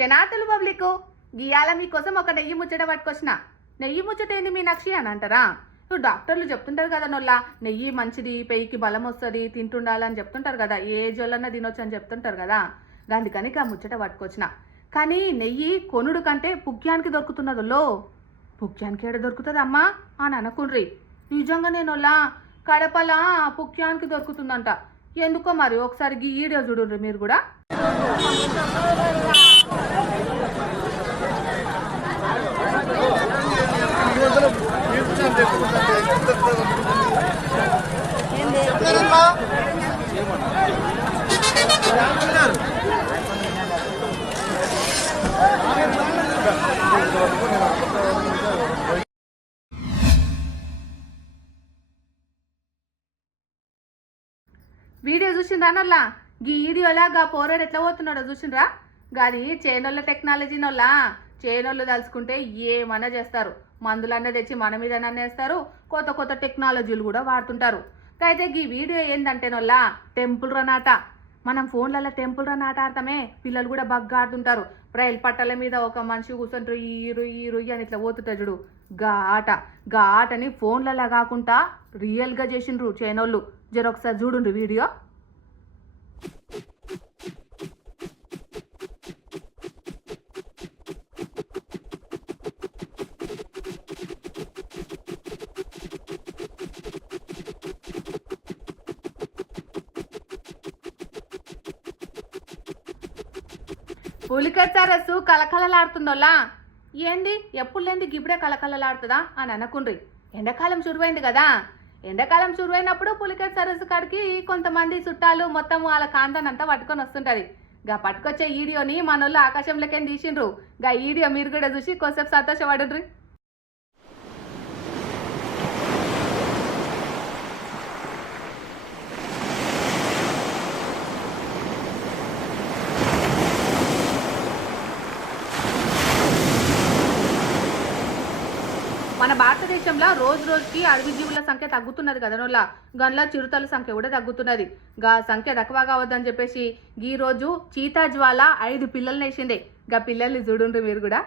క్షణాతులు public గీయాల మీకోసం ఒక నెయ్యి ముచ్చట పట్టుకొచ్చిన. నెయ్యి ముచ్చట ఏంది మీనాక్షి అని అంటారా? ఇప్పుడు డాక్టర్లు చెప్తుంటారు కదా నొల్ల, నెయ్యి మంచిది, పెయికి బలం వస్తుంది, తింటుండాలని చెప్తుంటారు కదా, ఏ జొల్లన్నా తినొచ్చు అని చెప్తుంటారు కదా. అందుకని ఆ ముచ్చట పట్టుకొచ్చిన. కానీ నెయ్యి కొనుడు కంటే పుగ్యానికి దొరుకుతున్నదో. పుగ్యానికి ఏడ దొరుకుతుంది అమ్మా అని అనుకుండ్రి. నిజంగా నేనొల్లా కడపలా పుగ్యానికి దొరుకుతుందంట. ఎందుకో మరి ఒకసారి ఈ వీడియో చూడుండ్రి మీరు కూడా. వీడియో చూసిండ్రా నొల్లా? ఈ వీడియోలా గా పోరాడు ఎట్లా పోతున్నాడో చూసిండ్రా? గాది చేనోళ్ళ టెక్నాలజీ నొల్లా. చేనోళ్ళు తలుచుకుంటే ఏమన్నా చేస్తారు, మందులన్నీ తెచ్చి మన మీద నన్నేస్తారు, కొత్త కొత్త టెక్నాలజీలు కూడా వాడుతుంటారు. అయితే ఈ వీడియో ఏంటంటే నొల్లా టెంపుల్ రన్ ఆట. మనం ఫోన్లలో టెంపుల్ రన్ ఆట ఆడతామే, పిల్లలు కూడా బగ్గా ఆడుతుంటారు. రైలు పట్టాల మీద ఒక మనిషి కూర్చొని రుయ్యి అని ఇట్లా పోతుంటారు చూడు, గా ఆటని ఫోన్లలో కాకుండా రియల్గా చేసిండ్రు చేనోళ్ళు. జరొకసారి చూడుండ్రు వీడియో. పులికట్ సరస్సు కలకలలాడుతుందోలా. ఏంది ఎప్పుడు లేంది గిప్పుడే కలకలలాడుతుందా అని అనుకుండ్రి. ఎండాకాలం చురువైంది కదా. ఎండాకాలం చురువైనప్పుడు పులికట్ సరస్సు కాడికి కొంతమంది చుట్టాలు మొత్తం వాళ్ళ కాంతానంతా పట్టుకొని వస్తుంటది. గా పట్టుకొచ్చే వీడియోని మనోళ్ళు ఆకాశంలోకి తీసిండ్రు. గా వీడియో మీరు కూడా చూసి కొంచెంసేపు సంతోషపడుండ్రి. మన భారతదేశంలో రోజు రోజుకి అడవి జీవుల సంఖ్య తగ్గుతున్నది కదా నోళ్ళ. గన్ల చిరుతల సంఖ్య కూడా తగ్గుతున్నది. గా సంఖ్య తక్కువ కావద్దని చెప్పేసి ఈ రోజు చీతా జ్వాల 5 పిల్లల్ని వేసిండే. గా పిల్లల్ని చూడుండ్రి మీరు కూడా.